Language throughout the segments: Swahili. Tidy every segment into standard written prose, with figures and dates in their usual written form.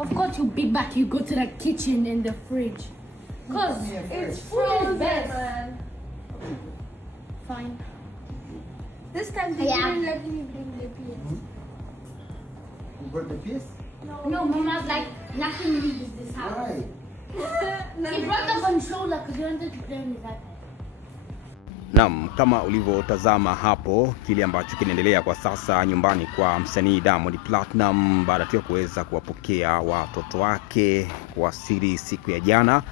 Of course you be back, you go to the kitchen and the fridge. Cause it's frozen, man. Fine. This time they didn't let me bring the PS. You brought the PS? No, Mama's like, nothing leaves this house. Why? He brought the controller because he wanted to play on his iPad. Naam, kama ulivyotazama hapo kile ambacho kinaendelea kwa sasa nyumbani kwa msanii Diamond Platnumz baada tu kuweza kuwapokea watoto wake kwa siri siku ya jana.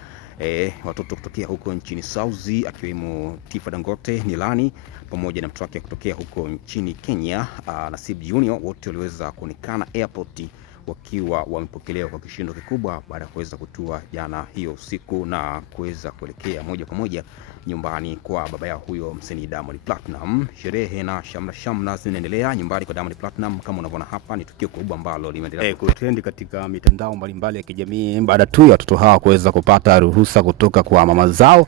Watoto kutokea huko nchini Saudi akiwemo Tifa Dangote Nilani pamoja na mtoto wake kutokea huko nchini Kenya Nasib Junior, wote waliweza kuonekana airport wakiwa wamepokelewa kwa kishindo kikubwa baada ya kuweza kutua jana hiyo usiku na kuweza kuelekea moja kwa moja nyumbani kwa baba yao huyo msanii Diamond Platnumz. Sherehe na shamra zinaendelea nyumbani kwa Diamond Platnumz. Kama unavyoona hapa ni tukio kubwa ambalo limeendelea kutrend katika mitandao mbalimbali ya kijamii baada tu ya watoto hawa kuweza kupata ruhusa kutoka kwa mama zao.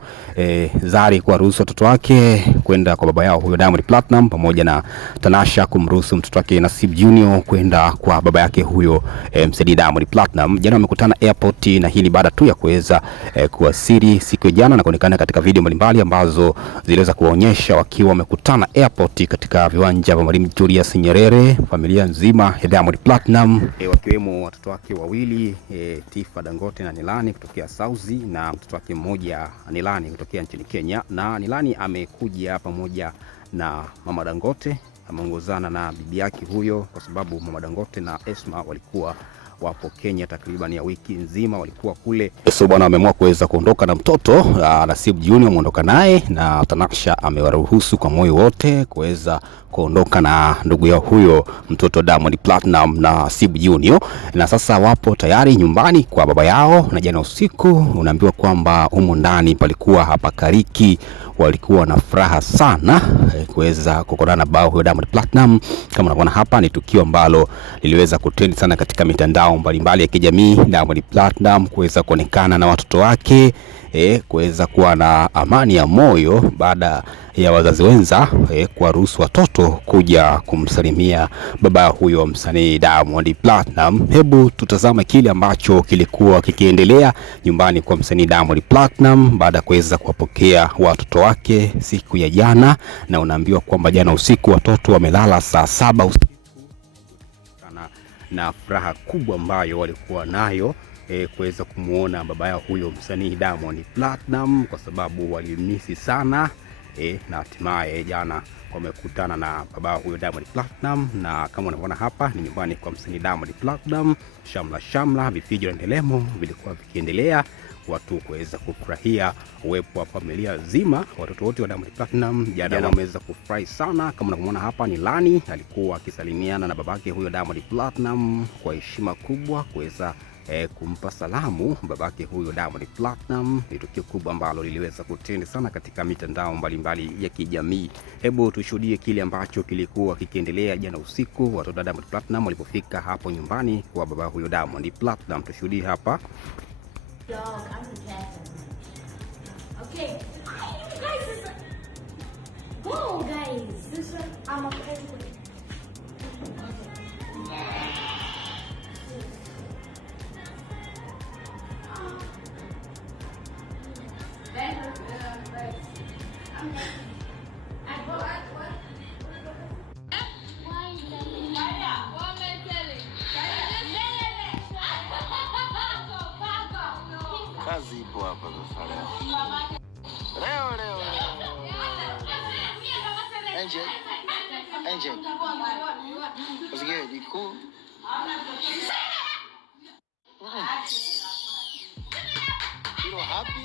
Zari kwa ruhusa watoto wake kwenda kwa baba yao huyo Diamond Platnumz pamoja na Tanasha kumruhusu mtoto wake Nasib Junior kwenda kwa baba yake huyo msanii Diamond Platnumz. Jana wamekutana airport na hii ni baada tu ya kuweza kuwasili siku ya jana na kuonekana katika video mbalimbali ambazo ziliweza kuonyesha wakiwa wamekutana airport katika viwanja vya Mwalimu Julius Nyerere, familia nzima ya Diamond Platnumz wakiwemo watoto wake wawili Tifa Dangote na Nilani kutokea Saudi na mtoto wake mmoja Nilani kutokea nchini Kenya. Na Nilani amekuja pamoja na mama Dangote, ameongozana na bibi yake huyo kwa sababu mama Dangote na Esma walikuwa wapo Kenya takriban ya wiki nzima walikuwa kule. So bwana ameamua kuweza kuondoka na mtoto Nasib Junior ameondoka naye na Tanasha amewaruhusu kwa moyo wote kuweza kuondoka na ndugu yao huyo mtoto Diamond Platnumz na Nasib Junior, na sasa wapo tayari nyumbani kwa baba yao. Na jana usiku unaambiwa kwamba humo ndani palikuwa hapa kariki, walikuwa na furaha sana kuweza kukutana na baba huyo Diamond Platnumz. Kama unaona hapa ni tukio ambalo liliweza kutrend sana katika mitandao mbalimbali ya kijamii. Diamond Platnumz kuweza kuonekana na watoto wake kuweza kuwa na amani ya moyo baada ya wazazi wenza kuwaruhusu watoto kuja kumsalimia baba huyo msanii Diamond Platnumz. Hebu tutazame kile ambacho kilikuwa kikiendelea nyumbani kwa msanii Diamond Platnumz baada ya kuweza kuwapokea watoto wake siku ya jana. Na unaambiwa kwamba jana usiku watoto wamelala saa 7 usiku na furaha kubwa ambayo walikuwa nayo kuweza kumuona baba yao huyo msanii Diamond Platnumz kwa sababu walimisi sana na hatimaye jana wamekutana na baba huyo Diamond Platnumz. Na kama unavyoona hapa ni nyumbani kwa msanii Diamond Platnumz, shamla vifijo na ndelemo vilikuwa vikiendelea, watu kuweza kufurahia uwepo wa familia nzima. Watoto wote wa Diamond Platnumz jana wameweza kufurahi sana. Kama unavyoona hapa ni Lani alikuwa akisalimiana na babake huyo Diamond Platnumz kwa heshima kubwa kuweza kumpa salamu babake huyo Diamond Platnumz. Ni tukio kubwa ambalo liliweza kutrend sana katika mitandao mbalimbali ya kijamii. Hebu tushuhudie kile ambacho kilikuwa kikiendelea jana usiku watoto wa Diamond Platnumz walipofika hapo nyumbani kwa baba huyo Diamond Platnumz. Tushuhudie hapa. Okay. Go guys. This one I'm a penguin. Kazi ipo hapa sasa leo. Angel. What's good? You cool? You know happy?